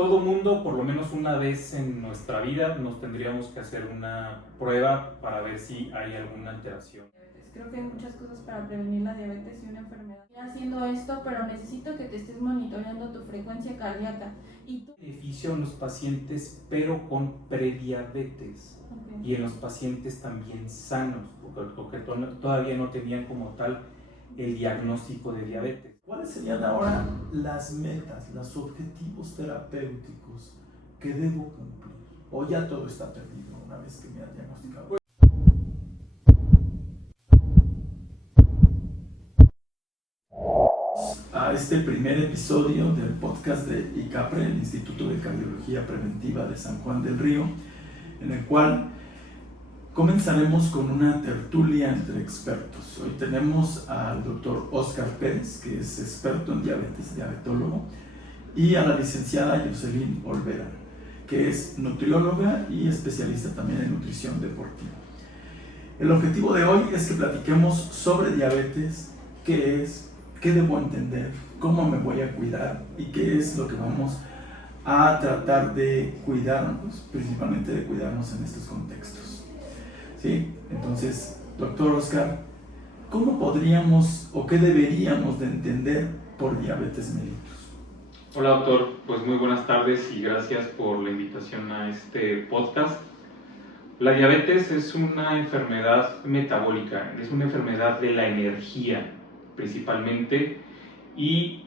todo mundo, por lo menos una vez en nuestra vida, nos tendríamos que hacer una prueba para ver si hay alguna alteración. Creo que hay muchas cosas para prevenir la diabetes y una enfermedad. Estoy haciendo esto, pero necesito que te estés monitoreando tu frecuencia cardíaca. Y tu beneficio en los pacientes, pero con prediabetes. Okay. Y en los pacientes también sanos, porque todavía no tenían como tal el diagnóstico de diabetes. ¿Cuáles serían ahora las metas, los objetivos terapéuticos que debo cumplir? ¿O ya todo está perdido una vez que me han diagnosticado? A este primer episodio del podcast de ICAPRE, el Instituto de Cardiología Preventiva de San Juan del Río, en el cual comenzaremos con una tertulia entre expertos. Hoy tenemos al doctor Óscar Pérez, que es experto en diabetes, diabetólogo, y a la licenciada Jocelyn Olvera, que es nutrióloga y especialista también en nutrición deportiva. El objetivo de hoy es que platiquemos sobre diabetes, qué es, qué debo entender, cómo me voy a cuidar y qué es lo que vamos a tratar de cuidarnos, principalmente de cuidarnos en estos contextos. ¿Sí? Entonces, doctor Óscar, ¿cómo podríamos o qué deberíamos de entender por diabetes mellitus? Hola doctor, pues muy buenas tardes y gracias por la invitación a este podcast. La diabetes es una enfermedad metabólica, es una enfermedad de la energía principalmente, y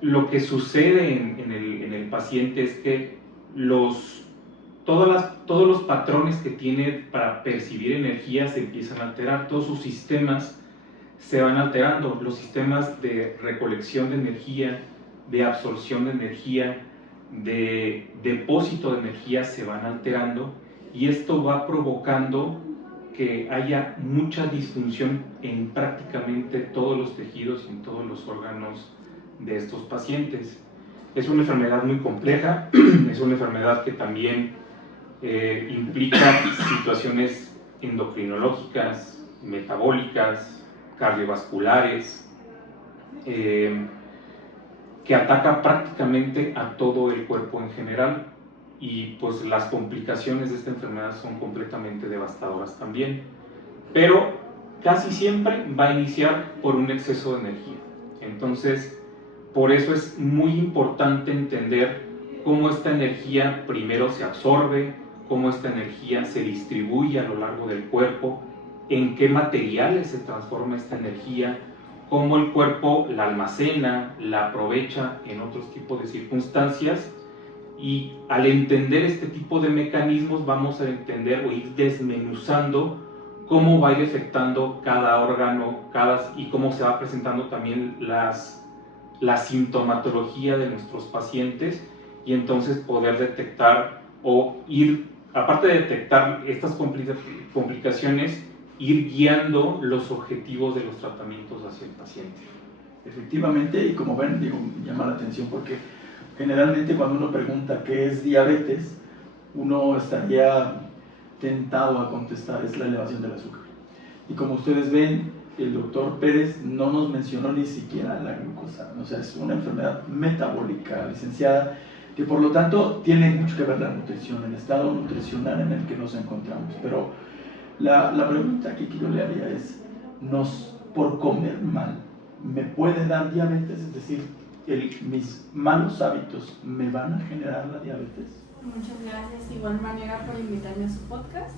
lo que sucede en el paciente es que todos los patrones que tiene para percibir energía se empiezan a alterar, todos sus sistemas se van alterando, los sistemas de recolección de energía, de absorción de energía, de depósito de energía se van alterando, y esto va provocando que haya mucha disfunción en prácticamente todos los tejidos y en todos los órganos de estos pacientes. Es una enfermedad muy compleja, es una enfermedad que también implica situaciones endocrinológicas, metabólicas, cardiovasculares, que ataca prácticamente a todo el cuerpo en general, y pues las complicaciones de esta enfermedad son completamente devastadoras también, pero casi siempre va a iniciar por un exceso de energía. Entonces, por eso es muy importante entender cómo esta energía primero se absorbe, cómo esta energía se distribuye a lo largo del cuerpo, en qué materiales se transforma esta energía, cómo el cuerpo la almacena, la aprovecha en otros tipos de circunstancias. Y al entender este tipo de mecanismos vamos a entender o ir desmenuzando cómo va a ir afectando cada órgano y cómo se va presentando también la sintomatología de nuestros pacientes, y entonces poder detectar o ir, aparte de detectar estas complicaciones, ir guiando los objetivos de los tratamientos hacia el paciente. Efectivamente, y como ven, me llama la atención porque generalmente cuando uno pregunta qué es diabetes, uno estaría tentado a contestar es la elevación del azúcar. Y como ustedes ven, el doctor Pérez no nos mencionó ni siquiera la glucosa, o sea, es una enfermedad metabólica, licenciada, que por lo tanto tiene mucho que ver la nutrición, el estado nutricional en el que nos encontramos. Pero la pregunta aquí que yo le haría es, por comer mal, ¿me puede dar diabetes? Es decir, mis malos hábitos me van a generar la diabetes. Muchas gracias de igual manera por invitarme a su podcast.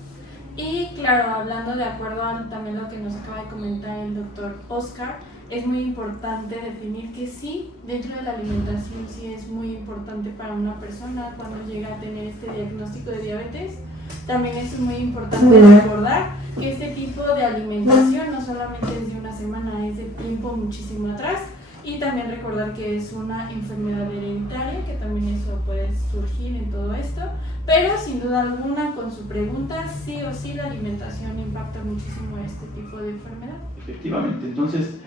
Y claro, hablando de acuerdo a también lo que nos acaba de comentar el doctor Óscar, es muy importante definir que sí, dentro de la alimentación sí es muy importante para una persona cuando llega a tener este diagnóstico de diabetes. También es muy importante recordar que este tipo de alimentación no solamente es de una semana, es de tiempo muchísimo atrás. Y también recordar que es una enfermedad hereditaria, que también eso puede surgir en todo esto. Pero sin duda alguna, con su pregunta, sí o sí la alimentación impacta muchísimo este tipo de enfermedad. Efectivamente, entonces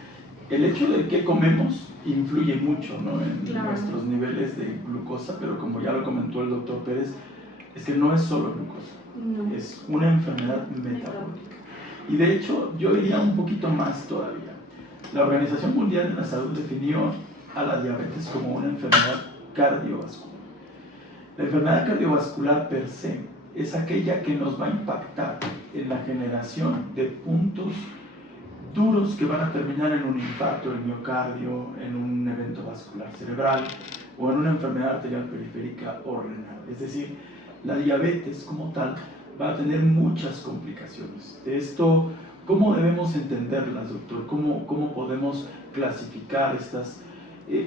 el hecho de qué comemos influye mucho, ¿no? En nuestros niveles de glucosa, pero como ya lo comentó el doctor Pérez, es que no es solo glucosa, no. Es una enfermedad metabólica. Y de hecho, yo iría un poquito más todavía. La Organización Mundial de la Salud definió a la diabetes como una enfermedad cardiovascular. La enfermedad cardiovascular per se es aquella que nos va a impactar en la generación de puntos duros que van a terminar en un infarto del miocardio, en un evento vascular cerebral o en una enfermedad arterial periférica o renal. Es decir, la diabetes como tal va a tener muchas complicaciones. De esto, ¿cómo debemos entenderlas, doctor? ¿Cómo podemos clasificar estas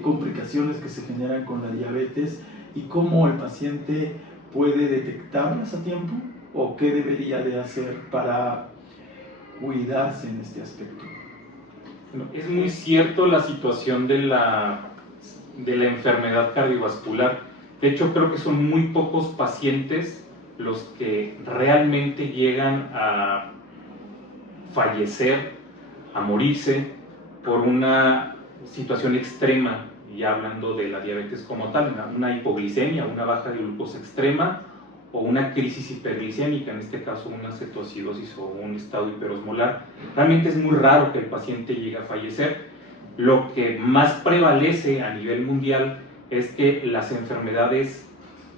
complicaciones que se generan con la diabetes y cómo el paciente puede detectarlas a tiempo o qué debería de hacer para cuidarse en este aspecto? Bueno, es muy cierto la situación de la enfermedad cardiovascular. De hecho, creo que son muy pocos pacientes los que realmente llegan a fallecer, a morirse por una situación extrema, ya hablando de la diabetes como tal, una hipoglicemia, una baja de glucosa extrema o una crisis hiperglicémica, en este caso una cetoacidosis o un estado hiperosmolar. Realmente es muy raro que el paciente llegue a fallecer. Lo que más prevalece a nivel mundial es que las enfermedades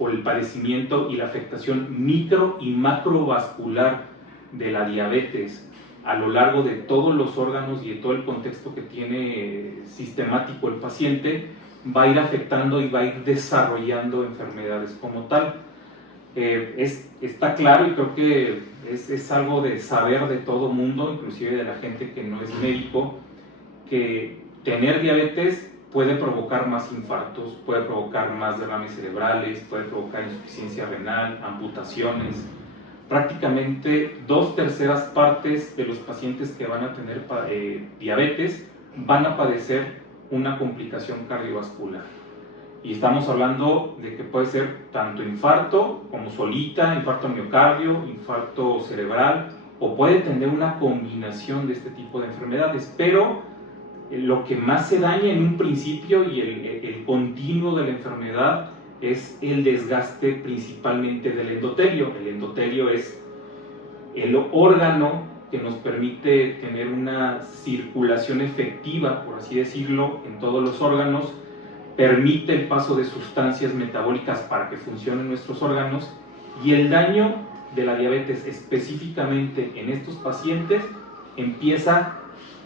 o el padecimiento y la afectación micro y macrovascular de la diabetes a lo largo de todos los órganos y de todo el contexto que tiene sistemático el paciente va a ir afectando y va a ir desarrollando enfermedades como tal. Está claro y creo que es algo de saber de todo mundo, inclusive de la gente que no es médico, que tener diabetes puede provocar más infartos, puede provocar más derrames cerebrales, puede provocar insuficiencia renal, amputaciones. Prácticamente 2/3 partes de los pacientes que van a tener diabetes van a padecer una complicación cardiovascular. Y estamos hablando de que puede ser tanto infarto como solita, infarto miocardio, infarto cerebral, o puede tener una combinación de este tipo de enfermedades, pero lo que más se daña en un principio y el continuo de la enfermedad es el desgaste principalmente del endotelio. El endotelio es el órgano que nos permite tener una circulación efectiva, por así decirlo, en todos los órganos, permite el paso de sustancias metabólicas para que funcionen nuestros órganos, y el daño de la diabetes específicamente en estos pacientes empieza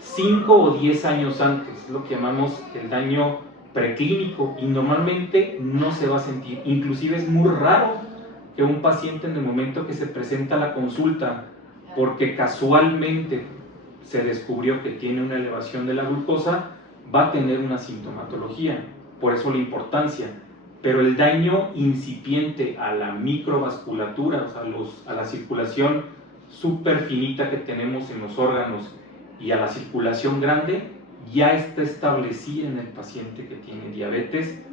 5 o 10 años antes, lo que llamamos el daño preclínico, y normalmente no se va a sentir. Inclusive es muy raro que un paciente en el momento que se presenta a la consulta porque casualmente se descubrió que tiene una elevación de la glucosa va a tener una sintomatología, por eso la importancia. Pero el daño incipiente a la microvasculatura, o sea, a la circulación súper finita que tenemos en los órganos y a la circulación grande, ya está establecida en el paciente que tiene diabetes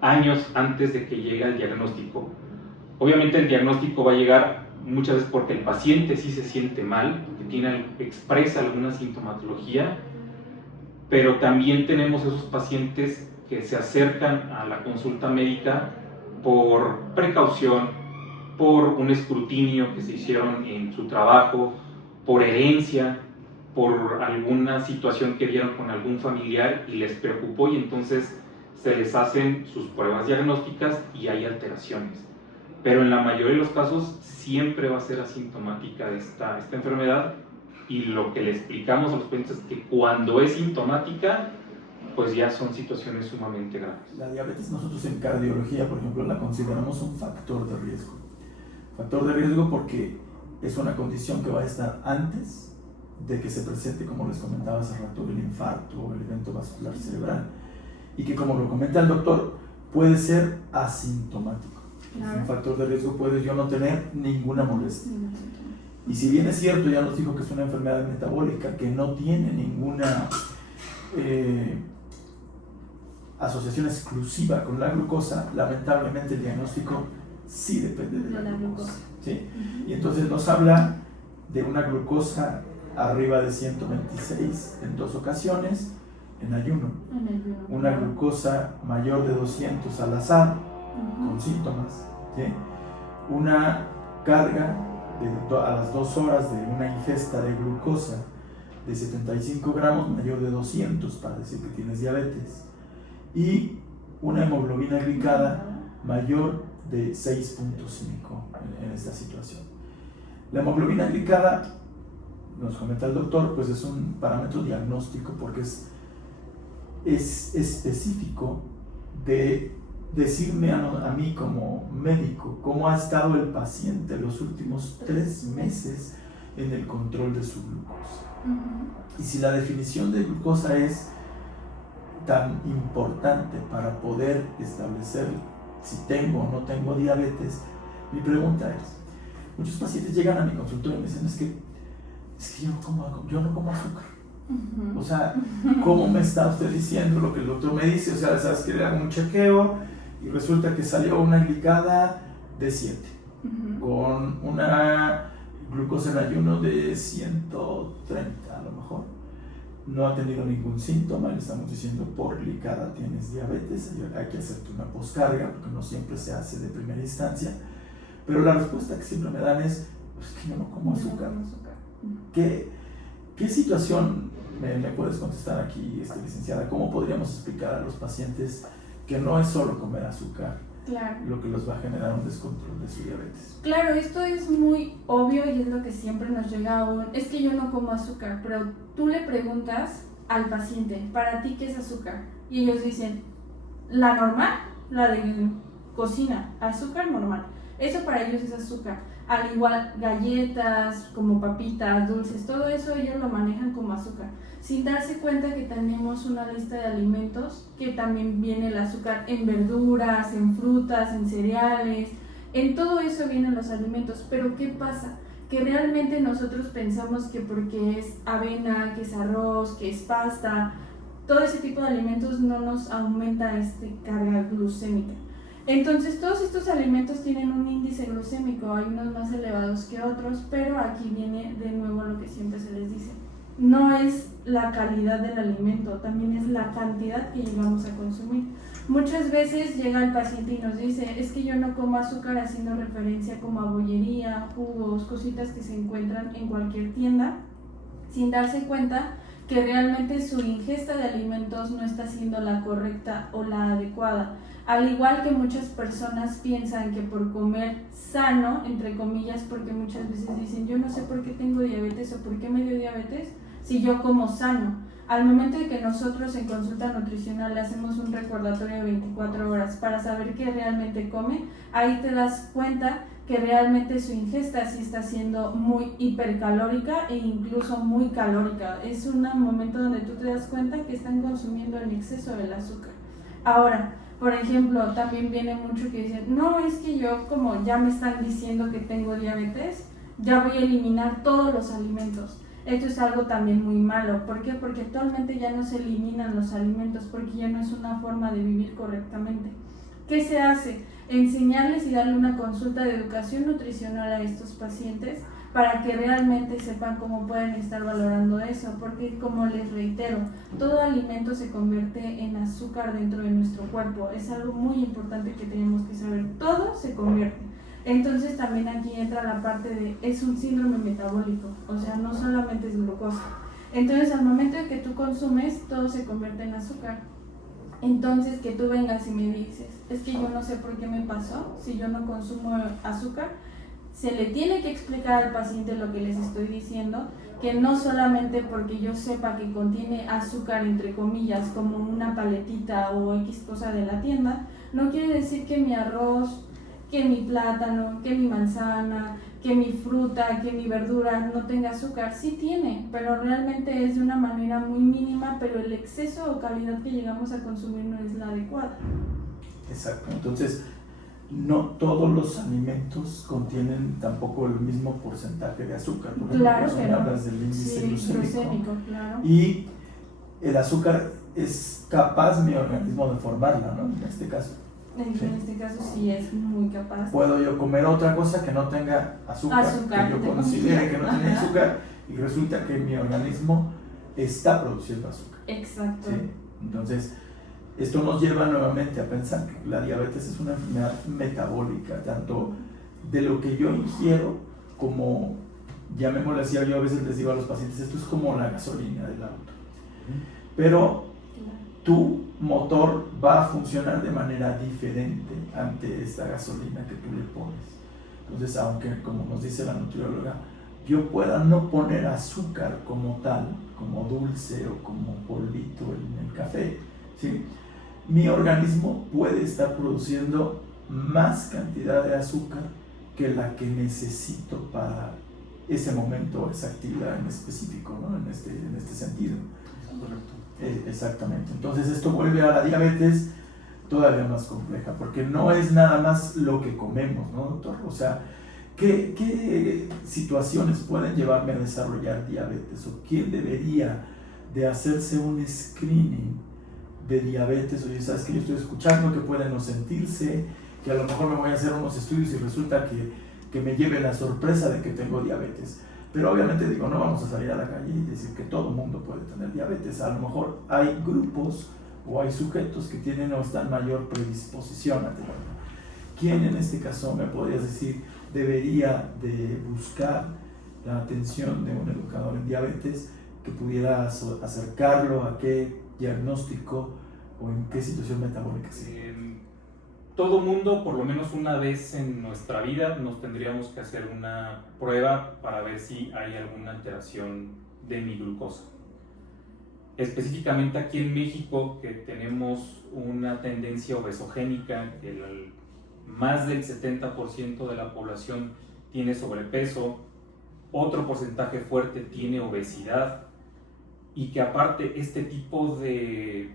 años antes de que llegue al diagnóstico. Obviamente el diagnóstico va a llegar muchas veces porque el paciente sí se siente mal, porque expresa alguna sintomatología, pero también tenemos esos pacientes que se acercan a la consulta médica por precaución, por un escrutinio que se hicieron en su trabajo, por herencia, por alguna situación que vieron con algún familiar y les preocupó, y entonces se les hacen sus pruebas diagnósticas y hay alteraciones. Pero en la mayoría de los casos siempre va a ser asintomática esta enfermedad, y lo que le explicamos a los pacientes es que cuando es sintomática, pues ya son situaciones sumamente graves. La diabetes nosotros en cardiología, por ejemplo, la consideramos un factor de riesgo. Factor de riesgo porque es una condición que va a estar antes de que se presente, como les comentaba hace rato, el infarto o el evento vascular cerebral, y que, como lo comenta el doctor, puede ser asintomático. Claro. Un factor de riesgo puede yo no tener ninguna molestia. Y si bien es cierto, ya nos dijo que es una enfermedad metabólica que no tiene ninguna asociación exclusiva con la glucosa, lamentablemente el diagnóstico sí depende de la glucosa. ¿Sí? Y entonces nos habla de una glucosa arriba de 126 en 2 ocasiones en ayuno, una glucosa mayor de 200 al azar con síntomas, ¿sí? Una carga a las 2 horas de una ingesta de glucosa de 75 gramos mayor de 200 para decir que tienes diabetes, y una hemoglobina glicada mayor de 6.5 en esta situación. La hemoglobina glicada, nos comenta el doctor, pues es un parámetro diagnóstico porque es específico de decirme a mí como médico cómo ha estado el paciente los últimos 3 meses en el control de su glucosa. Y si la definición de glucosa es tan importante para poder establecer si tengo o no tengo diabetes, mi pregunta es, muchos pacientes llegan a mi consultorio y me dicen, es que yo no como azúcar. O sea, ¿cómo me está usted diciendo lo que el doctor me dice? O sea, sabes que le hago un chequeo y resulta que salió una glicada de 7, con una glucosa en ayuno de 130 a lo mejor. No ha tenido ningún síntoma, le estamos diciendo por glicada tienes diabetes, hay que hacerte una poscarga, porque no siempre se hace de primera instancia. Pero la respuesta que siempre me dan es que yo no como azúcar. ¿Qué situación me puedes contestar aquí, licenciada? ¿Cómo podríamos explicar a los pacientes que no es solo comer azúcar, claro, lo que los va a generar un descontrol de su diabetes? Claro, esto es muy obvio y es lo que siempre nos llega aún. Es que yo no como azúcar, pero tú le preguntas al paciente, ¿para ti qué es azúcar? Y ellos dicen, la normal, la de cocina, azúcar normal. Eso para ellos es azúcar. Al igual galletas, como papitas, dulces, todo eso ellos lo manejan como azúcar, sin darse cuenta que tenemos una lista de alimentos que también viene el azúcar en verduras, en frutas, en cereales, en todo eso vienen los alimentos. Pero ¿qué pasa? Que realmente nosotros pensamos que porque es avena, que es arroz, que es pasta, todo ese tipo de alimentos no nos aumenta carga glucémica. Entonces todos estos alimentos tienen un índice glucémico, hay unos más elevados que otros, pero aquí viene de nuevo lo que siempre se les dice. No es la calidad del alimento, también es la cantidad que llegamos a consumir. Muchas veces llega el paciente y nos dice, es que yo no como azúcar, haciendo referencia como a bollería, jugos, cositas que se encuentran en cualquier tienda, sin darse cuenta que realmente su ingesta de alimentos no está siendo la correcta o la adecuada. Al igual que muchas personas piensan que por comer sano, entre comillas, porque muchas veces dicen, yo no sé por qué tengo diabetes o por qué me dio diabetes, si yo como sano. Al momento de que nosotros en consulta nutricional le hacemos un recordatorio de 24 horas para saber qué realmente come, ahí te das cuenta que realmente su ingesta sí está siendo muy hipercalórica e incluso muy calórica. Es un momento donde tú te das cuenta que están consumiendo en exceso del azúcar. Ahora, por ejemplo, también viene mucho que dicen, no, es que yo, como ya me están diciendo que tengo diabetes, ya voy a eliminar todos los alimentos. Esto es algo también muy malo. ¿Por qué? Porque actualmente ya no se eliminan los alimentos, porque ya no es una forma de vivir correctamente. ¿Qué se hace? Enseñarles y darle una consulta de educación nutricional a estos pacientes para que realmente sepan cómo pueden estar valorando eso, porque como les reitero, todo alimento se convierte en azúcar dentro de nuestro cuerpo. Es algo muy importante que tenemos que saber, todo se convierte. Entonces también aquí entra la parte de, es un síndrome metabólico, o sea, no solamente es glucosa. Entonces al momento de que tú consumes, todo se convierte en azúcar. Entonces que tú vengas y me dices, es que yo no sé por qué me pasó, si yo no consumo azúcar, se le tiene que explicar al paciente lo que les estoy diciendo, que no solamente porque yo sepa que contiene azúcar, entre comillas, como una paletita o X cosa de la tienda, no quiere decir que mi arroz, que mi plátano, que mi manzana, que mi fruta, que mi verdura no tenga azúcar. Sí tiene, pero realmente es de una manera muy mínima, pero el exceso o calidad que llegamos a consumir no es la adecuada. Exacto, entonces no todos los alimentos contienen tampoco el mismo porcentaje de azúcar. Por ejemplo, Claro que no. hablas del índice glucémico, claro. Y el azúcar es capaz mi organismo de formarla, ¿no? En este caso. En este caso sí es muy capaz. Puedo yo comer otra cosa que no tenga azúcar, que yo considere que no tiene azúcar, y resulta que mi organismo está produciendo azúcar. Exacto. ¿Sí? Entonces, esto nos lleva nuevamente a pensar que la diabetes es una enfermedad metabólica, tanto de lo que yo ingiero como, llamémoslo así, yo a veces les digo a los pacientes, esto es como la gasolina del auto. Pero tu motor va a funcionar de manera diferente ante esta gasolina que tú le pones. Entonces, aunque, como nos dice la nutrióloga, yo pueda no poner azúcar como tal, como dulce o como polvito en el café, ¿sí?, mi organismo puede estar produciendo más cantidad de azúcar que la que necesito para ese momento, esa actividad en específico, ¿no? En este sentido. Correcto. Exactamente. Entonces esto vuelve a la diabetes todavía más compleja, porque no es nada más lo que comemos, ¿no, doctor? O sea, ¿qué situaciones pueden llevarme a desarrollar diabetes? ¿O quién debería de hacerse un screening de diabetes? Oye, ¿sabes que yo estoy escuchando que pueden no sentirse, que a lo mejor me voy a hacer unos estudios y resulta que me lleve la sorpresa de que tengo diabetes? Pero obviamente digo, no vamos a salir a la calle y decir que todo el mundo puede tener diabetes. A lo mejor hay grupos o hay sujetos que tienen o están mayor predisposición a tenerlo. ¿Quién en este caso, me podrías decir, debería de buscar la atención de un educador en diabetes que pudiera acercarlo a qué diagnóstico o en qué situación metabólica sigue? Todo mundo, por lo menos una vez en nuestra vida, nos tendríamos que hacer una prueba para ver si hay alguna alteración de mi glucosa. Específicamente aquí en México, que tenemos una tendencia obesogénica, que más del 70% de la población tiene sobrepeso, otro porcentaje fuerte tiene obesidad, y que aparte este tipo de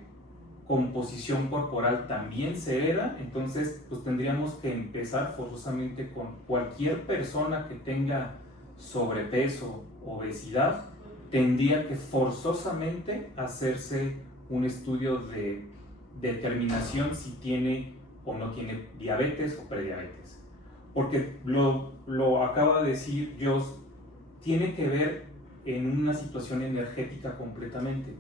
composición corporal también se hereda. Entonces pues tendríamos que empezar forzosamente con cualquier persona que tenga sobrepeso, obesidad, tendría que forzosamente hacerse un estudio de determinación si tiene o no tiene diabetes o prediabetes, porque lo acaba de decir Jos, tiene que ver en una situación energética completamente.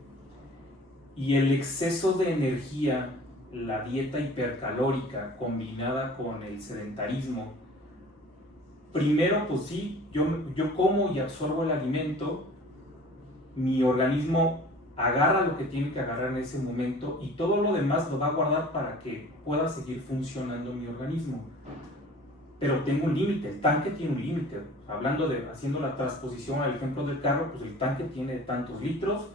Y el exceso de energía, la dieta hipercalórica combinada con el sedentarismo, primero pues sí, yo como y absorbo el alimento, mi organismo agarra lo que tiene que agarrar en ese momento y todo lo demás lo va a guardar para que pueda seguir funcionando mi organismo. Pero tengo un límite, el tanque tiene un límite. Haciendo la transposición al ejemplo del carro, pues el tanque tiene tantos litros.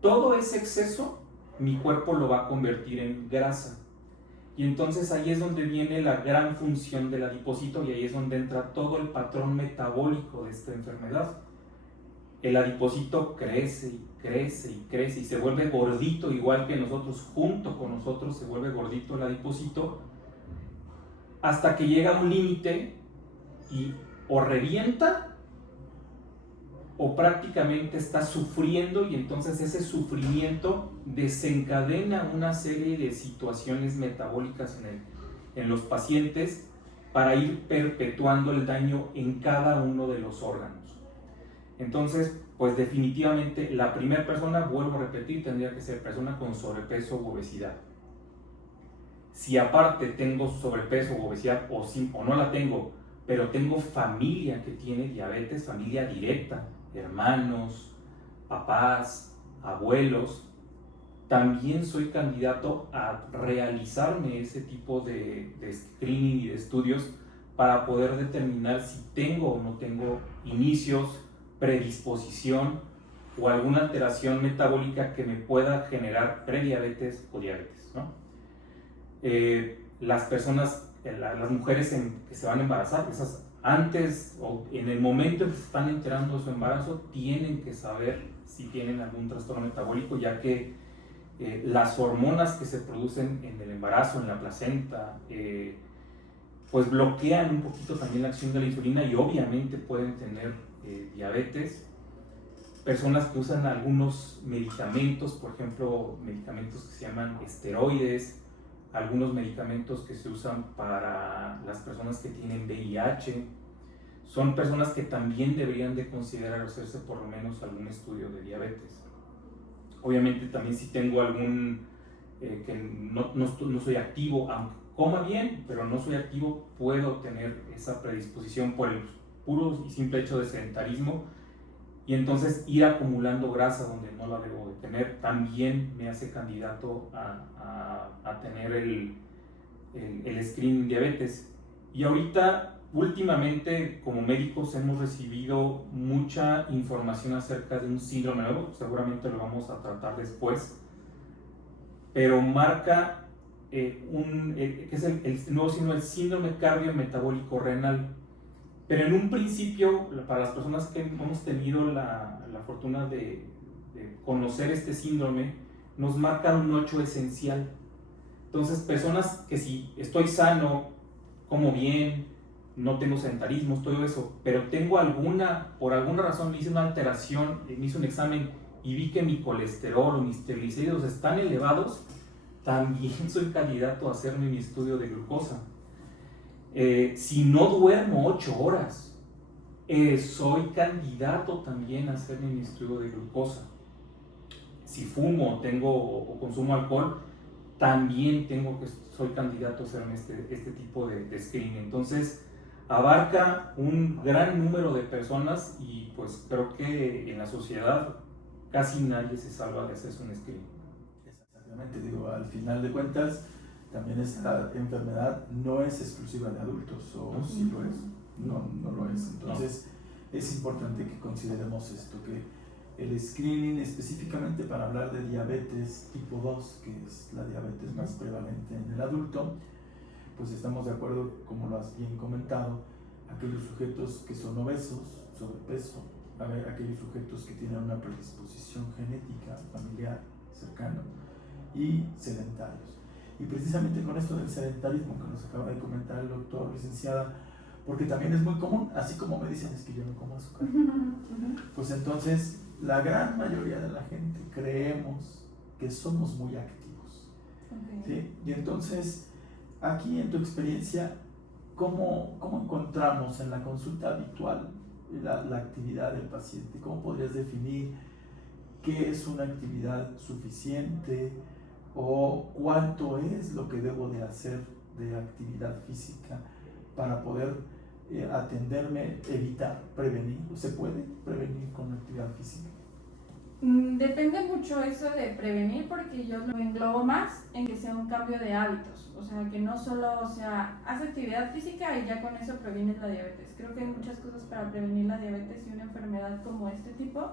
Todo ese exceso, mi cuerpo lo va a convertir en grasa. Y entonces ahí es donde viene la gran función del adipocito y ahí es donde entra todo el patrón metabólico de esta enfermedad. El adipocito crece y crece y crece y se vuelve gordito igual que nosotros, junto con nosotros se vuelve gordito el adipocito, hasta que llega a un límite y o revienta o prácticamente está sufriendo, y entonces ese sufrimiento desencadena una serie de situaciones metabólicas en los pacientes para ir perpetuando el daño en cada uno de los órganos. Entonces, pues definitivamente la primera persona, vuelvo a repetir, tendría que ser persona con sobrepeso u obesidad. Si aparte tengo sobrepeso u obesidad o no la tengo, pero tengo familia que tiene diabetes, familia directa, hermanos, papás, abuelos, también soy candidato a realizarme ese tipo de screening y de estudios para poder determinar si tengo o no tengo inicios, predisposición o alguna alteración metabólica que me pueda generar prediabetes o diabetes, ¿no? Las personas, las mujeres que se van a embarazar, esas antes o en el momento en que se están enterando de su embarazo, tienen que saber si tienen algún trastorno metabólico, ya que las hormonas que se producen en el embarazo, en la placenta, pues bloquean un poquito también la acción de la insulina y obviamente pueden tener diabetes. Personas que usan algunos medicamentos, por ejemplo, medicamentos que se llaman esteroides, algunos medicamentos que se usan para las personas que tienen VIH, son personas que también deberían de considerar hacerse por lo menos algún estudio de diabetes. Obviamente también si tengo algún, que no soy activo, aunque coma bien, pero no soy activo, puedo tener esa predisposición por el puro y simple hecho de sedentarismo y entonces ir acumulando grasa donde no la debo de tener también me hace candidato a tener el screening diabetes. Y ahorita, últimamente, como médicos hemos recibido mucha información acerca de un síndrome nuevo, seguramente lo vamos a tratar después, pero marca que es el nuevo síndrome, el síndrome cardiometabólico renal. Pero en un principio, para las personas que hemos tenido la fortuna de conocer este síndrome, nos marca un 8 esencial. Entonces, personas que si estoy sano, como bien, no tengo sedentarismo, todo eso, pero tengo por alguna razón me hice una alteración, me hice un examen y vi que mi colesterol o mis triglicéridos están elevados, también soy candidato a hacerme mi estudio de glucosa. Si no duermo 8 horas, soy candidato también a hacerme mi estudio de glucosa. Si fumo o consumo alcohol, también soy candidato a hacerme este tipo de screening. Entonces, abarca un gran número de personas y pues creo que en la sociedad casi nadie se salva de hacerse un screening. Exactamente, digo, al final de cuentas, también esta enfermedad no es exclusiva de adultos, o sí lo es, no lo es. Entonces, es importante que consideremos esto, que el screening específicamente para hablar de diabetes tipo 2, que es la diabetes más prevalente en el adulto, pues estamos de acuerdo, como lo has bien comentado, aquellos sujetos que son obesos, sobrepeso, aquellos sujetos que tienen una predisposición genética, familiar, cercano, y sedentarios. Y precisamente con esto del sedentarismo que nos acaba de comentar el doctor, licenciada, porque también es muy común, así como me dicen es que yo no como azúcar, pues entonces la gran mayoría de la gente creemos que somos muy activos. ¿Sí? Y entonces, aquí en tu experiencia, ¿cómo encontramos en la consulta habitual la actividad del paciente? ¿Cómo podrías definir qué es una actividad suficiente o cuánto es lo que debo de hacer de actividad física para poder atenderme, evitar, prevenir? ¿Se puede prevenir con actividad física? Depende mucho eso de prevenir, porque yo lo englobo más en que sea un cambio de hábitos, o sea, que no solo haz actividad física y ya con eso previenes la diabetes. Creo que hay muchas cosas para prevenir la diabetes y una enfermedad como este tipo,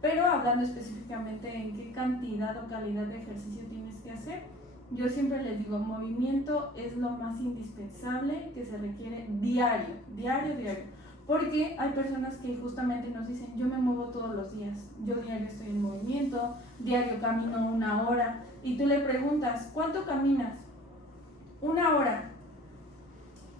pero hablando específicamente en qué cantidad o calidad de ejercicio tienes que hacer, yo siempre les digo, movimiento es lo más indispensable que se requiere diario. Porque hay personas que justamente nos dicen, yo me muevo todos los días, yo diario estoy en movimiento, diario camino 1 hora, y tú le preguntas, ¿cuánto caminas? 1 hora.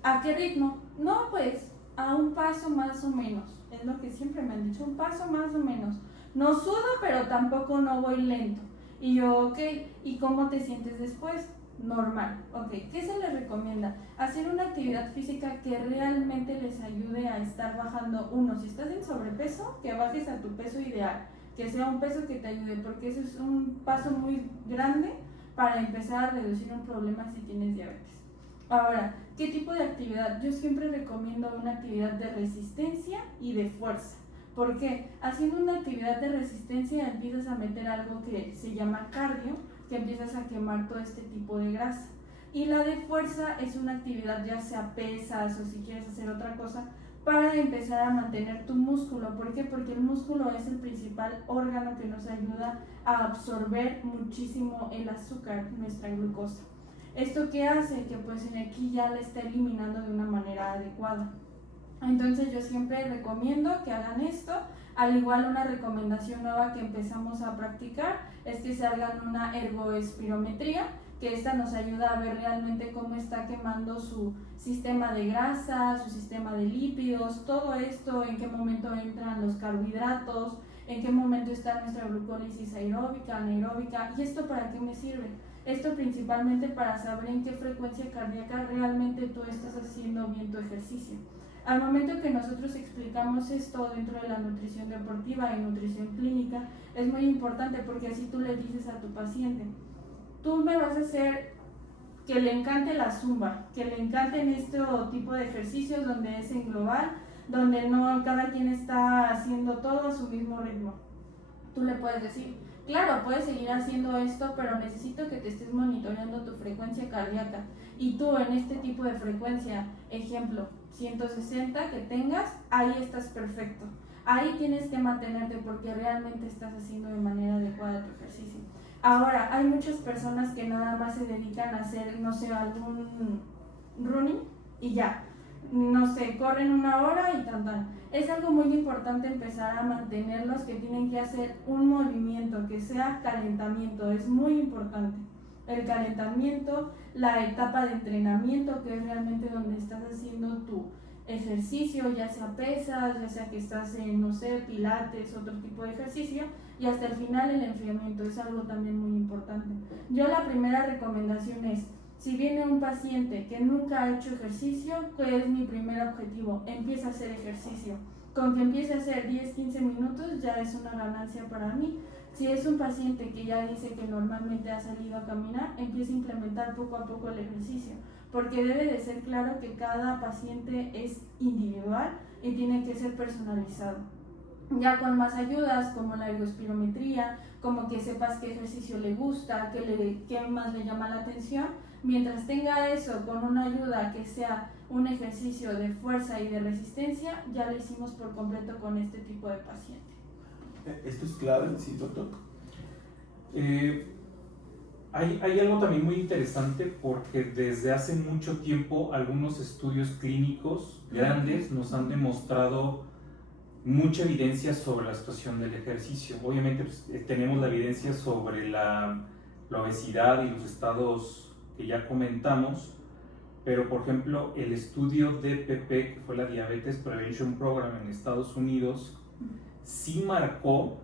¿A qué ritmo? No, pues a un paso más o menos, es lo que siempre me han dicho, un paso más o menos. No sudo, pero tampoco no voy lento. Y yo, ok, ¿y cómo te sientes después? Normal, ok. ¿Qué se les recomienda? Hacer una actividad física que realmente les ayude a estar bajando. Si estás en sobrepeso, que bajes a tu peso ideal, que sea un peso que te ayude, porque eso es un paso muy grande para empezar a reducir un problema si tienes diabetes. Ahora, ¿qué tipo de actividad? Yo siempre recomiendo una actividad de resistencia y de fuerza. ¿Por qué? Haciendo una actividad de resistencia empiezas a meter algo que se llama cardio, que empiezas a quemar todo este tipo de grasa. Y la de fuerza es una actividad, ya sea pesas o si quieres hacer otra cosa, para empezar a mantener tu músculo. ¿Por qué? Porque el músculo es el principal órgano que nos ayuda a absorber muchísimo el azúcar, nuestra glucosa. ¿Esto qué hace? Que pues aquí ya la está eliminando de una manera adecuada. Entonces yo siempre recomiendo que hagan esto. Al igual, una recomendación nueva que empezamos a practicar es que se hagan una ergoespirometría, que esta nos ayuda a ver realmente cómo está quemando su sistema de grasa, su sistema de lípidos, todo esto, en qué momento entran los carbohidratos, en qué momento está nuestra glucólisis aeróbica, anaeróbica. ¿Y esto para qué me sirve? Esto principalmente para saber en qué frecuencia cardíaca realmente tú estás haciendo bien tu ejercicio. Al momento que nosotros explicamos esto dentro de la nutrición deportiva y nutrición clínica, es muy importante, porque así tú le dices a tu paciente, tú me vas a hacer que le encante la zumba, que le encanten este tipo de ejercicios donde es en global, donde no cada quien está haciendo todo a su mismo ritmo. Tú le puedes decir, claro, puedes seguir haciendo esto, pero necesito que te estés monitoreando tu frecuencia cardíaca. Y tú en este tipo de frecuencia, ejemplo, 160 que tengas, ahí estás perfecto. Ahí tienes que mantenerte porque realmente estás haciendo de manera adecuada tu ejercicio. Ahora, hay muchas personas que nada más se dedican a hacer, no sé, algún running y ya. No sé, corren 1 hora y tan. Es algo muy importante empezar a mantenerlos, que tienen que hacer un movimiento que sea calentamiento, es muy importante. El calentamiento, la etapa de entrenamiento, que es realmente donde estás haciendo tu ejercicio, ya sea pesas, ya sea que estás en, no sé, pilates, otro tipo de ejercicio, y hasta el final el enfriamiento, es algo también muy importante. Yo la primera recomendación es, si viene un paciente que nunca ha hecho ejercicio, ¿cuál es mi primer objetivo? Empieza a hacer ejercicio. Con que empiece a hacer 10-15 minutos ya es una ganancia para mí. Si es un paciente que ya dice que normalmente ha salido a caminar, empieza a implementar poco a poco el ejercicio, porque debe de ser claro que cada paciente es individual y tiene que ser personalizado. Ya con más ayudas como la ergospirometría, como que sepas qué ejercicio le gusta, qué más le llama la atención, mientras tenga eso con una ayuda que sea un ejercicio de fuerza y de resistencia, ya lo hicimos por completo con este tipo de paciente. Esto es clave, ¿sí, doctor? Hay algo también muy interesante, porque desde hace mucho tiempo algunos estudios clínicos grandes nos han demostrado mucha evidencia sobre la situación del ejercicio. Obviamente pues, tenemos la evidencia sobre la obesidad y los estados que ya comentamos, pero por ejemplo el estudio DPP, que fue la Diabetes Prevention Program en Estados Unidos, sí marcó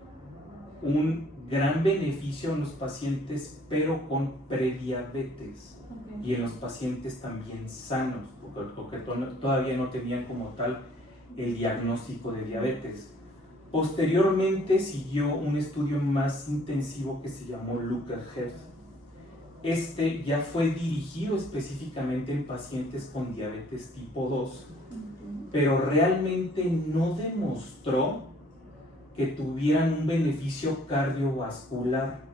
un gran beneficio en los pacientes, pero con prediabetes, y en los pacientes también sanos, porque todavía no tenían como tal el diagnóstico de diabetes. Posteriormente siguió un estudio más intensivo que se llamó Look Ahead. Este ya fue dirigido específicamente en pacientes con diabetes tipo 2, pero realmente no demostró que tuvieran un beneficio cardiovascular.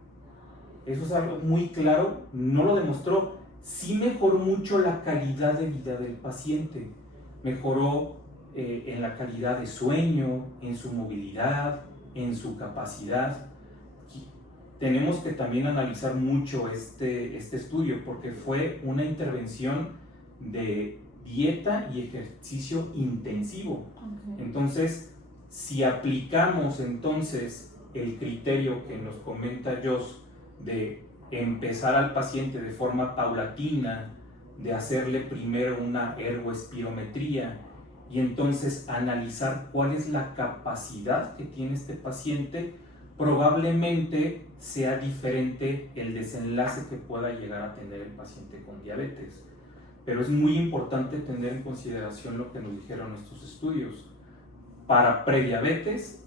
Eso es algo muy claro, no lo demostró. Sí mejoró mucho la calidad de vida del paciente, mejoró en la calidad de sueño, en su movilidad, en su capacidad. Tenemos que también analizar mucho este estudio, porque fue una intervención de dieta y ejercicio intensivo. Entonces, si aplicamos entonces el criterio que nos comenta Jos de empezar al paciente de forma paulatina, de hacerle primero una ergoespirometría y entonces analizar cuál es la capacidad que tiene este paciente, probablemente sea diferente el desenlace que pueda llegar a tener el paciente con diabetes. Pero es muy importante tener en consideración lo que nos dijeron estos estudios. Para prediabetes,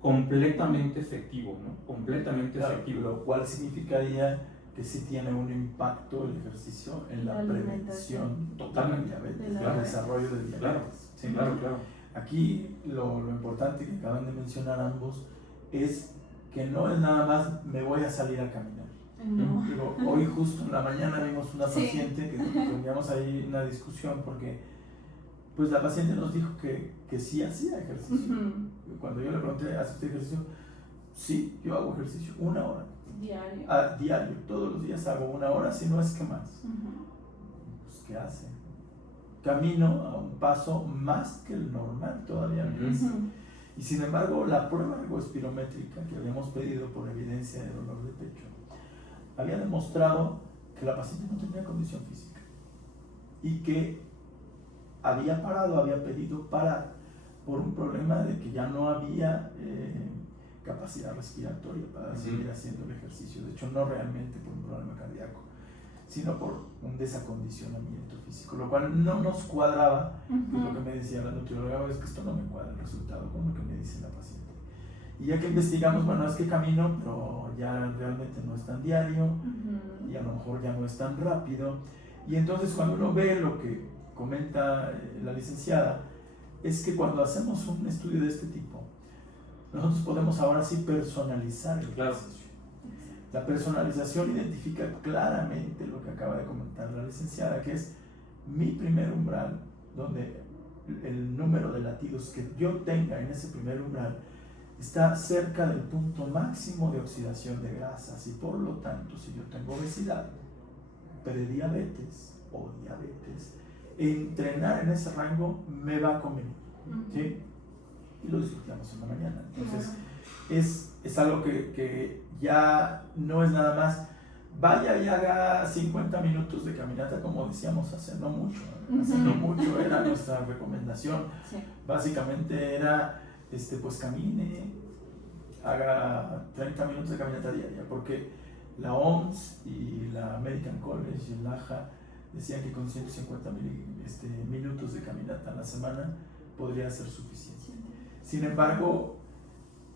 completamente efectivo, ¿no? Completamente efectivo. Lo cual significaría que sí tiene un impacto el ejercicio en la prevención totalmente de diabetes, el desarrollo de diabetes. Claro, ¿sí? claro. Aquí lo importante que acaban de mencionar ambos es que no es nada más me voy a salir a caminar. No. Digo, hoy justo en la mañana vimos una paciente que teníamos ahí una discusión porque pues la paciente nos dijo que sí hacía ejercicio. Cuando yo le pregunté, ¿hace usted ejercicio? Sí, yo hago ejercicio 1 hora. ¿Diario? Diario, todos los días hago 1 hora, si no es que más. Pues, ¿qué hace? Camino a un paso más que el normal todavía. Y sin embargo, la prueba ergoespirométrica que habíamos pedido por evidencia de dolor de pecho había demostrado que la paciente no tenía condición física y que había pedido parar por un problema de que ya no había capacidad respiratoria para seguir haciendo el ejercicio. De hecho, no realmente por un problema cardíaco, sino por un desacondicionamiento físico, lo cual no nos cuadraba. Que es lo que me decía la nutrióloga, es que esto no me cuadra el resultado con lo que me dice la paciente. Y ya que investigamos, bueno, es que camino, pero ya realmente no es tan diario y a lo mejor ya no es tan rápido. Y entonces cuando uno ve lo que comenta la licenciada, es que cuando hacemos un estudio de este tipo, nosotros podemos ahora sí personalizar el ejercicio. La personalización identifica claramente lo que acaba de comentar la licenciada, que es mi primer umbral, donde el número de latidos que yo tenga en ese primer umbral está cerca del punto máximo de oxidación de grasas, y por lo tanto, si yo tengo obesidad, prediabetes o diabetes, entrenar en ese rango me va a convenir, ¿sí? Y lo discutíamos en la mañana. Entonces, es algo que ya no es nada más vaya y haga 50 minutos de caminata, como decíamos hace no mucho. Hace no mucho era nuestra recomendación. Sí. Básicamente era, pues camine, haga 30 minutos de caminata diaria, porque la OMS y la American College y el AHA decían que con 150 minutos de caminata a la semana podría ser suficiente. Sin embargo,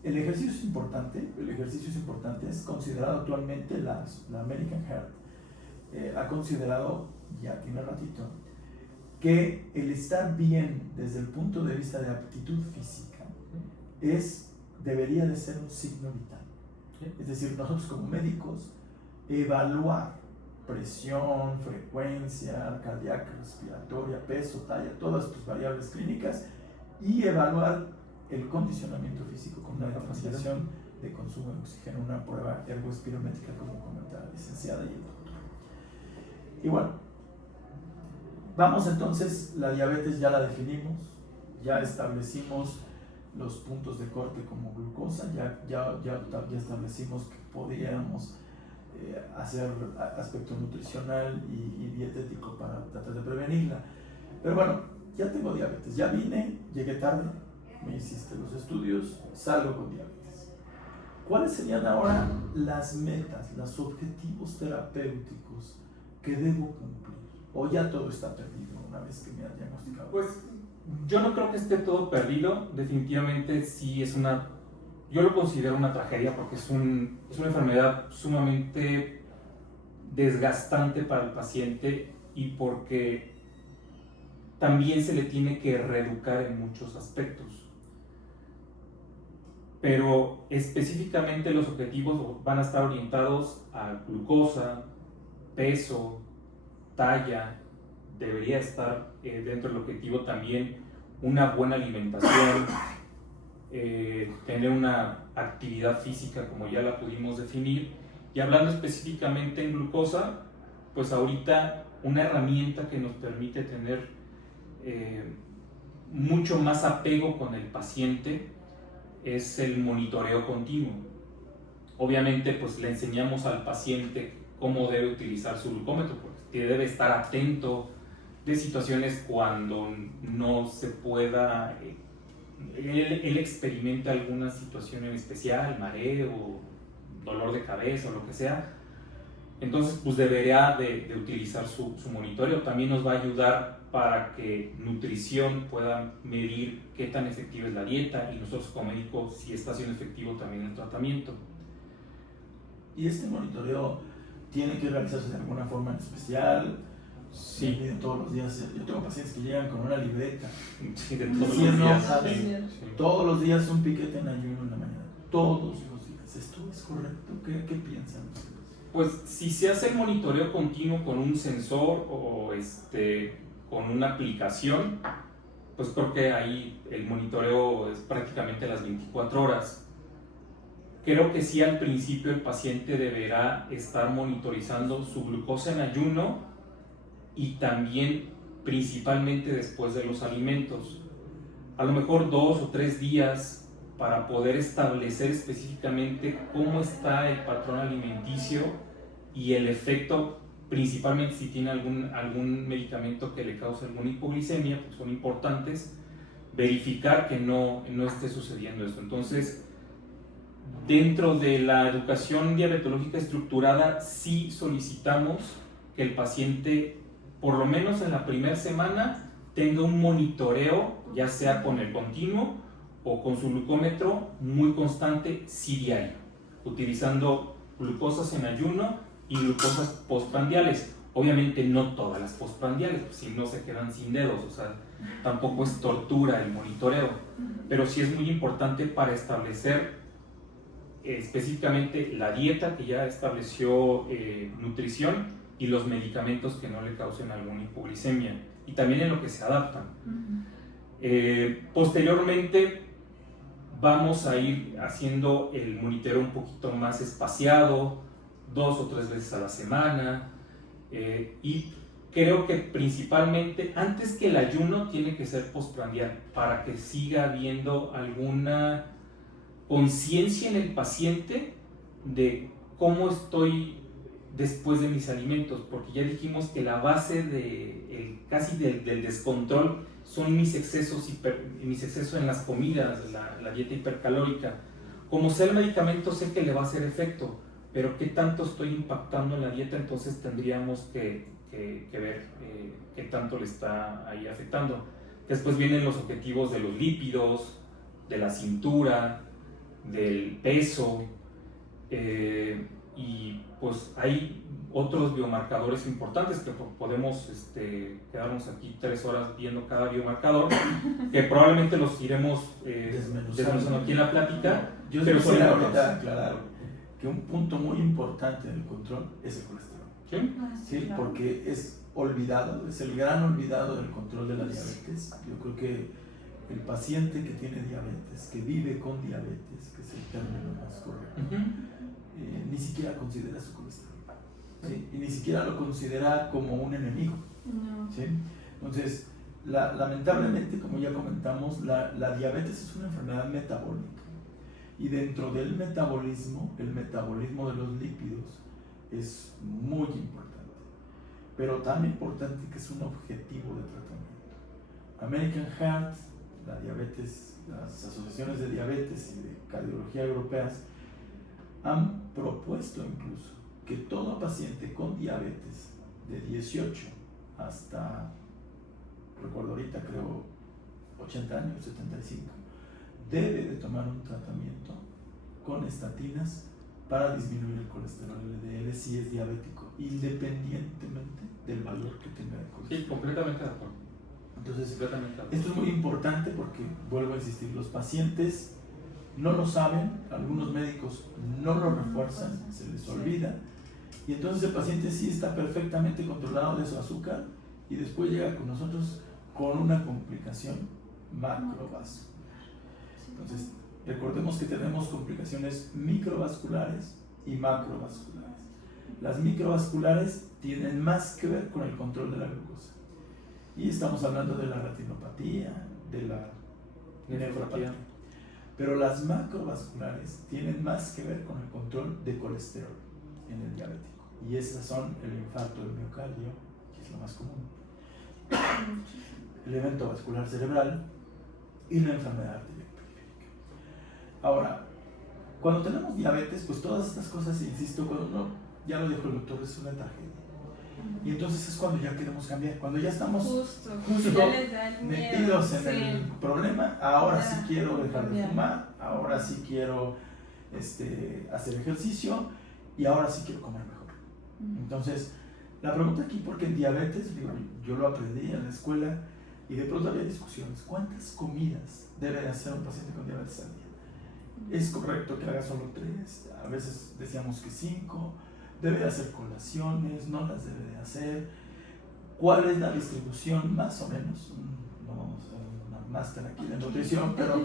el ejercicio es importante, es considerado actualmente, la American Heart ha considerado, ya tiene ratito, que el estar bien desde el punto de vista de aptitud física debería de ser un signo vital. Es decir, nosotros como médicos, evaluar presión, frecuencia cardíaca, respiratoria, peso, talla, todas tus variables clínicas, y evaluar el condicionamiento físico con una demostración de consumo de oxígeno, una prueba ergoespirométrica, como comentaba la licenciada y el doctor. Y bueno, vamos entonces, la diabetes ya la definimos, ya establecimos los puntos de corte como glucosa, ya establecimos que podíamos hacer aspecto nutricional y dietético para tratar de prevenirla. Pero bueno, ya tengo diabetes, ya vine, llegué tarde, me hiciste los estudios, salgo con diabetes. ¿Cuáles serían ahora las metas, los objetivos terapéuticos que debo cumplir? ¿O ya todo está perdido una vez que me han diagnosticado? Pues yo no creo que esté todo perdido. Definitivamente sí es yo lo considero una tragedia, porque es una enfermedad sumamente desgastante para el paciente, y porque también se le tiene que reeducar en muchos aspectos. Pero específicamente los objetivos van a estar orientados a glucosa, peso, talla. Debería estar dentro del objetivo también una buena alimentación, tener una actividad física como ya la pudimos definir. Y hablando específicamente en glucosa, pues ahorita una herramienta que nos permite tener mucho más apego con el paciente es el monitoreo continuo. Obviamente pues le enseñamos al paciente cómo debe utilizar su glucómetro, porque debe estar atento de situaciones cuando no se pueda, él experimenta alguna situación en especial, mareo, dolor de cabeza o lo que sea. Entonces pues debería de utilizar su monitoreo. También nos va a ayudar para que nutrición pueda medir qué tan efectiva es la dieta, y nosotros como médicos si está siendo efectivo también el tratamiento. ¿Y este monitoreo tiene que realizarse de alguna forma en especial? Sí. Todos los días. Yo tengo pacientes que llegan con una libreta. Sí, de todos Sí, los no, días. ¿sabes? Sí. Todos los días un piquete en ayuno en la mañana. Todos los días. ¿Esto es correcto? ¿Qué piensan ustedes? Pues si se hace el monitoreo continuo con un sensor o con una aplicación, pues creo que ahí el monitoreo es prácticamente las 24 horas. Creo que sí, al principio el paciente deberá estar monitorizando su glucosa en ayuno, y también principalmente después de los alimentos. A lo mejor 2 o 3 días para poder establecer específicamente cómo está el patrón alimenticio y el efecto, principalmente si tiene algún medicamento que le cause alguna hipoglicemia, pues son importantes, verificar que no esté sucediendo esto. Entonces, dentro de la educación diabetológica estructurada, sí solicitamos que el paciente, por lo menos en la primera semana, tenga un monitoreo, ya sea con el continuo o con su glucómetro muy constante, sí diario, utilizando glucosas en ayuno y glucosas postprandiales. Obviamente no todas las postprandiales, pues si no se quedan sin dedos, o sea, tampoco es tortura el monitoreo, pero sí es muy importante para establecer específicamente la dieta que ya estableció nutrición y los medicamentos que no le causen alguna hipoglicemia, y también en lo que se adaptan. Posteriormente vamos a ir haciendo el monitoreo un poquito más espaciado, 2 o 3 veces a la semana, y creo que principalmente antes que el ayuno tiene que ser postprandial para que siga habiendo alguna conciencia en el paciente de cómo estoy después de mis alimentos, porque ya dijimos que la base casi del descontrol son mis excesos en las comidas, la dieta hipercalórica. Como sé el medicamento, sé que le va a hacer efecto, pero qué tanto estoy impactando en la dieta, entonces tendríamos que ver qué tanto le está ahí afectando. Después vienen los objetivos de los lípidos, de la cintura, del peso, y pues hay otros biomarcadores importantes que podemos quedarnos aquí 3 horas viendo cada biomarcador, que probablemente los iremos desmenuzando aquí en la plática. Yo quisiera ahorita aclarar que un punto muy importante del control es el colesterol. ¿Sí? Sí, Claro. porque es olvidado, es el gran olvidado del control de la diabetes. Yo creo que el paciente que tiene diabetes, que vive con diabetes, que es el término más correcto, ni siquiera considera su colesterol, ¿sí? Y ni siquiera lo considera como un enemigo, No. ¿sí? Entonces, lamentablemente, como ya comentamos, la diabetes es una enfermedad metabólica, y dentro del metabolismo, el metabolismo de los lípidos es muy importante, pero tan importante que es un objetivo de tratamiento. American Heart, la diabetes, las asociaciones de diabetes y de cardiología europeas han propuesto incluso que todo paciente con diabetes de 18 hasta, recuerdo ahorita, creo 80 años, 75, debe de tomar un tratamiento con estatinas para disminuir el colesterol LDL si es diabético, independientemente del valor que tenga de colesterol. Sí, completamente de acuerdo. Entonces, Completamente de acuerdo. esto es muy importante porque, vuelvo a insistir, los pacientes no lo saben, algunos médicos no lo refuerzan, se les olvida, y entonces el paciente sí está perfectamente controlado de su azúcar y después llega con nosotros con una complicación macrovascular. Entonces, recordemos que tenemos complicaciones microvasculares y macrovasculares. Las microvasculares tienen más que ver con el control de la glucosa. Y estamos hablando de la retinopatía, de la nefropatía. Pero las macrovasculares tienen más que ver con el control de colesterol en el diabético. Y esas son el infarto del miocardio, que es lo más común, el evento vascular cerebral y la enfermedad arterial periférica. Ahora, cuando tenemos diabetes, pues todas estas cosas, insisto, cuando uno, ya lo dijo el doctor, es una tragedia. Y entonces es cuando ya queremos cambiar, cuando ya estamos Justo justo ya les da el miedo, metidos en sí. el problema. Ahora Ya, sí quiero dejar de cambiar. fumar, ahora sí quiero hacer ejercicio y ahora sí quiero comer mejor. Entonces, la pregunta aquí, porque en diabetes, digo, yo lo aprendí en la escuela y de pronto había discusiones, ¿cuántas comidas debe de hacer un paciente con diabetes al día? ¿Es correcto que haga solo 3? A veces decíamos que 5. ¿Debe de hacer colaciones? ¿No las debe de hacer? ¿Cuál es la distribución más o menos? No vamos a hacer una máster aquí de nutrición, pero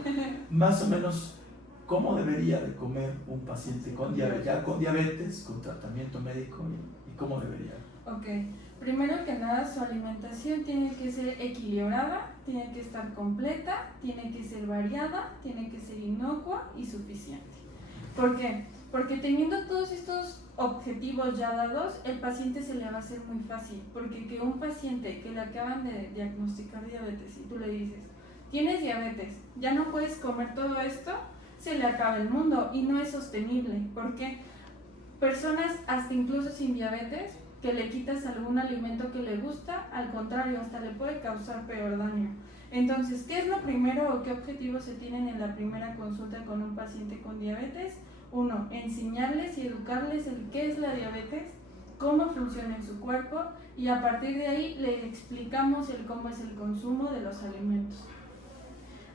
más o menos, ¿cómo debería de comer un paciente con diabetes, ya con diabetes, con tratamiento médico, y cómo debería? Ok, primero que nada su alimentación tiene que ser equilibrada, tiene que estar completa, tiene que ser variada, tiene que ser inocua y suficiente. ¿Por qué? Porque teniendo todos estos objetivos ya dados, el paciente se le va a hacer muy fácil, porque que un paciente que le acaban de diagnosticar diabetes y tú le dices, tienes diabetes, ya no puedes comer todo esto, se le acaba el mundo y no es sostenible, porque personas hasta incluso sin diabetes, que le quitas algún alimento que le gusta, al contrario, hasta le puede causar peor daño. Entonces, ¿qué es lo primero o qué objetivos se tienen en la primera consulta con un paciente con diabetes? 1, enseñarles y educarles el qué es la diabetes, cómo funciona en su cuerpo y a partir de ahí le explicamos el cómo es el consumo de los alimentos.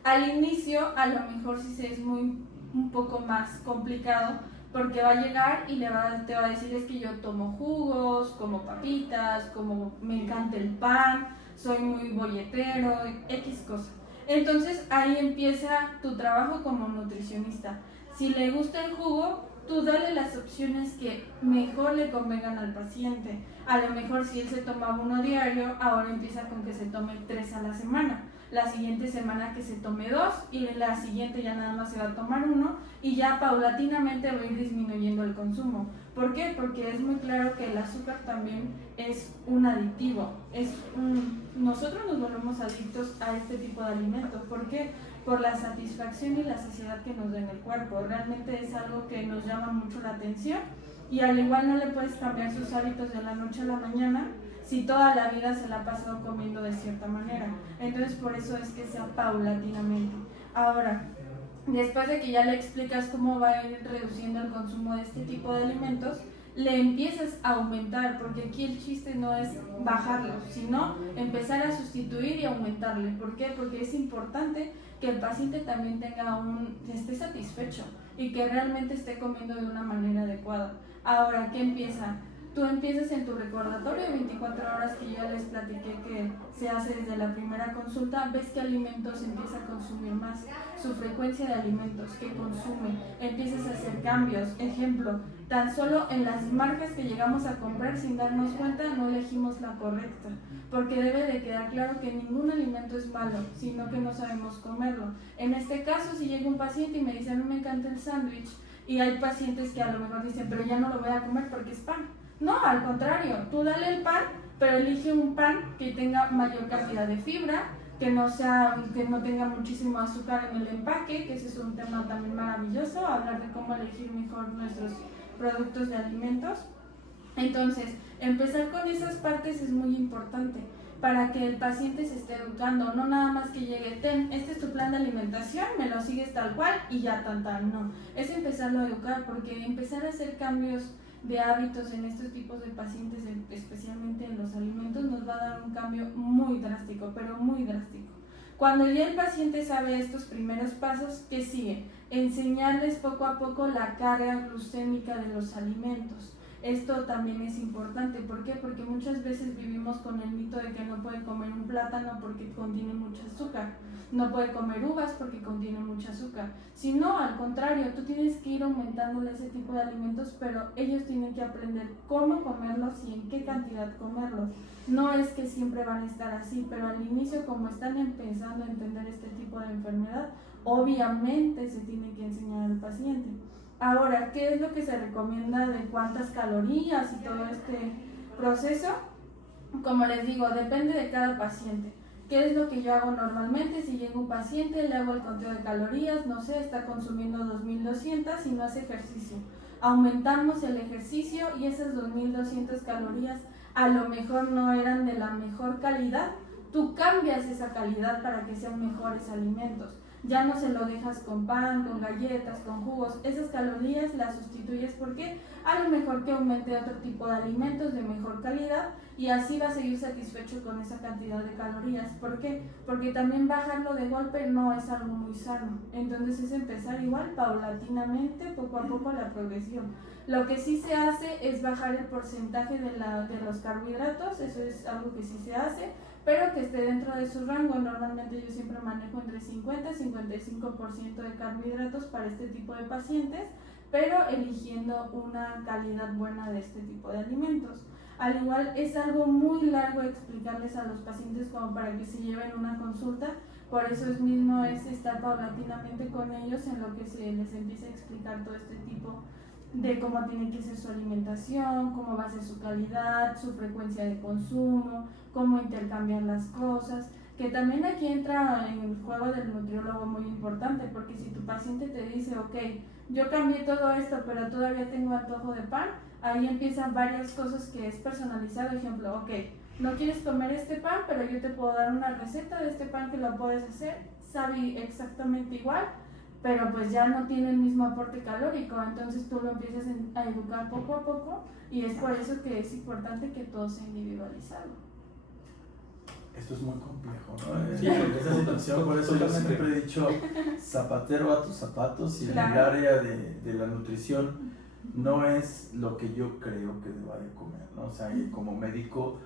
Al inicio a lo mejor sí es un poco más complicado porque va a llegar y te va a decir es que yo tomo jugos, como papitas, como me encanta el pan, soy muy bolletero, X cosa. Entonces ahí empieza tu trabajo como nutricionista. Si le gusta el jugo, tú dale las opciones que mejor le convengan al paciente. A lo mejor si él se tomaba uno diario, ahora empieza con que se tome 3 a la semana. La siguiente semana que se tome 2 y la siguiente ya nada más se va a tomar 1 y ya paulatinamente va a ir disminuyendo el consumo. ¿Por qué? Porque es muy claro que el azúcar también es un aditivo. Nosotros nos volvemos adictos a este tipo de alimentos. ¿Por qué? Por la satisfacción y la saciedad que nos da en el cuerpo. Realmente es algo que nos llama mucho la atención y al igual no le puedes cambiar sus hábitos de la noche a la mañana si toda la vida se la ha pasado comiendo de cierta manera. Entonces por eso es que sea paulatinamente. Ahora, después de que ya le explicas cómo va a ir reduciendo el consumo de este tipo de alimentos, le empiezas a aumentar, porque aquí el chiste no es bajarlo, sino empezar a sustituir y aumentarle. ¿Por qué? Porque es importante que el paciente también esté satisfecho y que realmente esté comiendo de una manera adecuada. Ahora, ¿qué empieza? Tú empiezas en tu recordatorio de 24 horas que ya les platiqué que se hace desde la primera consulta, ves qué alimentos empieza a consumir más, su frecuencia de alimentos que consume, empiezas a hacer cambios. Ejemplo, tan solo en las marcas que llegamos a comprar sin darnos cuenta no elegimos la correcta, porque debe de quedar claro que ningún alimento es malo, sino que no sabemos comerlo. En este caso, si llega un paciente y me dice a mí me encanta el sándwich, y hay pacientes que a lo mejor dicen pero ya no lo voy a comer porque es pan. No, al contrario, tú dale el pan, pero elige un pan que tenga mayor cantidad de fibra, que no tenga muchísimo azúcar en el empaque, que ese es un tema también maravilloso, hablar de cómo elegir mejor nuestros productos de alimentos. Entonces, empezar con esas partes es muy importante para que el paciente se esté educando, no nada más que llegue, este es tu plan de alimentación, me lo sigues tal cual y ya no. Es empezarlo a educar, porque empezar a hacer cambios de hábitos en estos tipos de pacientes, especialmente en los alimentos, nos va a dar un cambio muy drástico, pero muy drástico. Cuando ya el paciente sabe estos primeros pasos, ¿qué sigue? Enseñarles poco a poco la carga glucémica de los alimentos. Esto también es importante. ¿Por qué? Porque muchas veces vivimos con el mito de que no puede comer un plátano porque contiene mucho azúcar, no puede comer uvas porque contiene mucho azúcar. Si no, al contrario, tú tienes que ir aumentándole ese tipo de alimentos, pero ellos tienen que aprender cómo comerlos y en qué cantidad comerlos. No es que siempre van a estar así, pero al inicio, como están empezando a entender este tipo de enfermedad, obviamente se tiene que enseñar al paciente. Ahora, ¿qué es lo que se recomienda de cuántas calorías y todo este proceso? Como les digo, depende de cada paciente. ¿Qué es lo que yo hago normalmente? Si llega un paciente, le hago el conteo de calorías, no sé, está consumiendo 2200 y no hace ejercicio. Aumentamos el ejercicio y esas 2200 calorías a lo mejor no eran de la mejor calidad. Tú cambias esa calidad para que sean mejores alimentos. Ya no se lo dejas con pan, con galletas, con jugos. Esas calorías las sustituyes porque a lo mejor que aumente otro tipo de alimentos de mejor calidad y así va a seguir satisfecho con esa cantidad de calorías. ¿Por qué? Porque también bajarlo de golpe no es algo muy sano. Entonces es empezar igual paulatinamente, poco a poco la progresión. Lo que sí se hace es bajar el porcentaje de los carbohidratos, eso es algo que sí se hace, pero que esté dentro de su rango. Normalmente yo siempre manejo entre 50 y 55% de carbohidratos para este tipo de pacientes, pero eligiendo una calidad buena de este tipo de alimentos. Al igual es algo muy largo explicarles a los pacientes como para que se lleven una consulta, por eso mismo es estar paulatinamente con ellos en lo que se les empieza a explicar todo este tipo de cómo tiene que ser su alimentación, cómo va a ser su calidad, su frecuencia de consumo, cómo intercambiar las cosas, que también aquí entra en el juego del nutriólogo muy importante, porque si tu paciente te dice, ok, yo cambié todo esto, pero todavía tengo antojo de pan, ahí empiezan varias cosas que es personalizado. Ejemplo, ok, no quieres comer este pan, pero yo te puedo dar una receta de este pan que lo puedes hacer, sabe exactamente igual, pero pues ya no tiene el mismo aporte calórico, entonces tú lo empiezas a educar poco a poco y es por eso que es importante que todo sea individualizado. Esto es muy complejo, ¿no? Sí, Esa situación, por eso yo siempre he dicho zapatero a tus zapatos, y en el área de la nutrición no es lo que yo creo que deba de comer, ¿no? O sea, y como médico,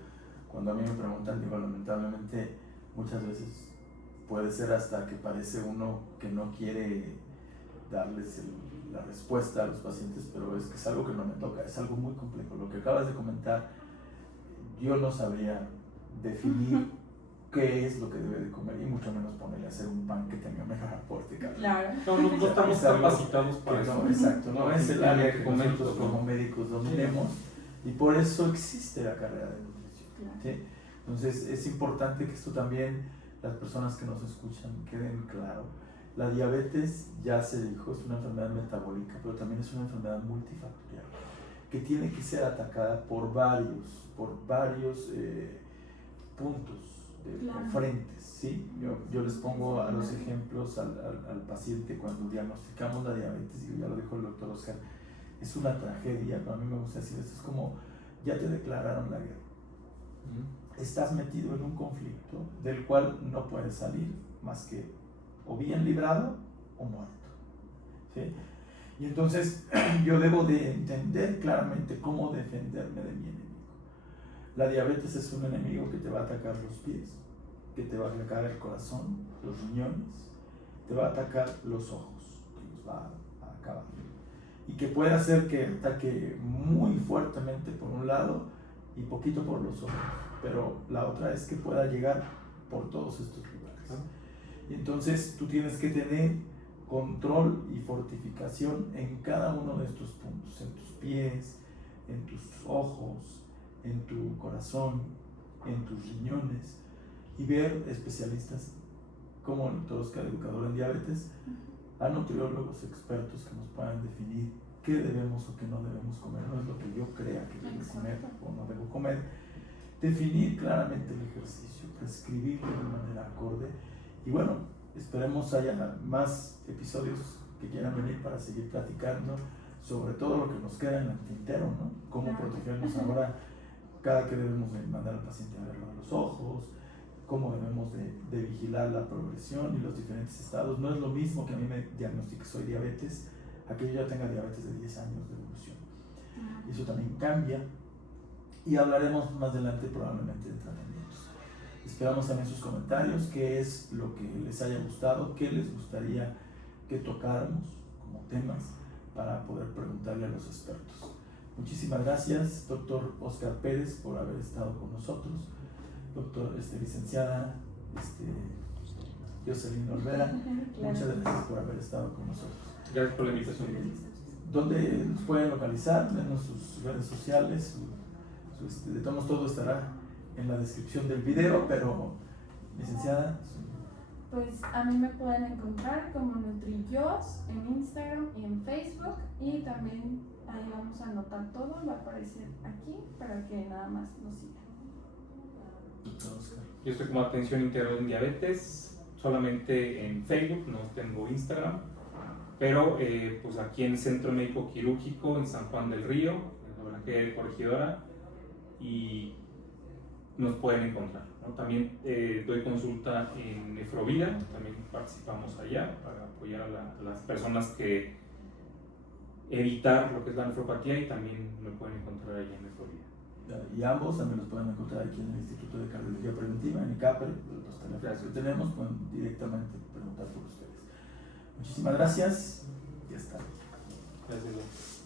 cuando a mí me preguntan, digo, lamentablemente muchas veces puede ser hasta que parece uno que no quiere darles la respuesta a los pacientes, pero es que es algo que no me toca, es algo muy complejo. Lo que acabas de comentar, yo no sabría definir qué es lo que debe de comer, y mucho menos ponerle a hacer un pan que tenga mejor aporte calórico. Claro. No estamos capacitados para eso. No, exacto, no es el área que nosotros comentos, como médicos dominemos, y por eso existe la carrera de nutrición. Claro. ¿Sí? Entonces es importante que esto también, las personas que nos escuchan, queden claro. La diabetes, ya se dijo, es una enfermedad metabólica, pero también es una enfermedad multifactorial que tiene que ser atacada por varios puntos, Claro. frentes, ¿sí? Yo les pongo a los ejemplos al paciente cuando diagnosticamos la diabetes, y ya lo dijo el doctor Oscar, es una tragedia. A mí me gusta decir esto, es como ya te declararon la guerra. Estás metido en un conflicto del cual no puedes salir más que o bien librado o muerto, ¿sí? Y entonces yo debo de entender claramente cómo defenderme de mi enemigo. La diabetes es un enemigo que te va a atacar los pies, que te va a atacar el corazón, los riñones, te va a atacar los ojos, que los va a acabar, y que puede hacer que ataque muy fuertemente por un lado y poquito por los ojos, pero la otra es que pueda llegar por todos estos lugares. Y entonces tú tienes que tener control y fortificación en cada uno de estos puntos, en tus pies, en tus ojos, en tu corazón, en tus riñones, y ver especialistas como el doctor Oscar, educador en diabetes, a nutriólogos expertos que nos puedan definir qué debemos o qué no debemos comer. No es lo que yo crea que debo comer o no debo comer. Definir claramente el ejercicio, prescribirlo de manera acorde. Y bueno, esperemos haya más episodios que quieran venir para seguir platicando sobre todo lo que nos queda en el tintero, ¿no? Cómo protegernos ahora cada que debemos de mandar al paciente a verlo a los ojos, cómo debemos de vigilar la progresión y los diferentes estados. No es lo mismo que a mí me diagnostique soy diabetes, a que yo ya tenga diabetes de 10 años de evolución. Y eso también cambia, y hablaremos más adelante probablemente de tratamientos. Esperamos también sus comentarios, qué es lo que les haya gustado, qué les gustaría que tocáramos como temas para poder preguntarle a los expertos. Muchísimas gracias, doctor Oscar Pérez, por haber estado con nosotros. Doctor, licenciada Jocelyn Olvera, muchas gracias por haber estado con nosotros. Gracias por la invitación. ¿Dónde nos pueden localizar? Denos sus redes sociales. De todos modos, todo estará en la descripción del video, pero, licenciada. Pues a mí me pueden encontrar como NutriYos en Instagram y en Facebook, y también ahí vamos a anotar todo, va a aparecer aquí para que nada más nos sigan. Yo estoy como Atención Integral en Diabetes, solamente en Facebook, no tengo Instagram, pero pues aquí en Centro Médico Quirúrgico en San Juan del Río, en la calle de Corregidora, y nos pueden encontrar, ¿no? También doy consulta en Nefrovida, también participamos allá para apoyar a las personas que evitar lo que es la nefropatía, y también me pueden encontrar allá en Nefrovida. Y ambos también los pueden encontrar aquí en el Instituto de Cardiología Preventiva, en ICAPRE. Los teléfonos que tenemos pueden directamente preguntar por ustedes. Muchísimas gracias y hasta luego. Gracias.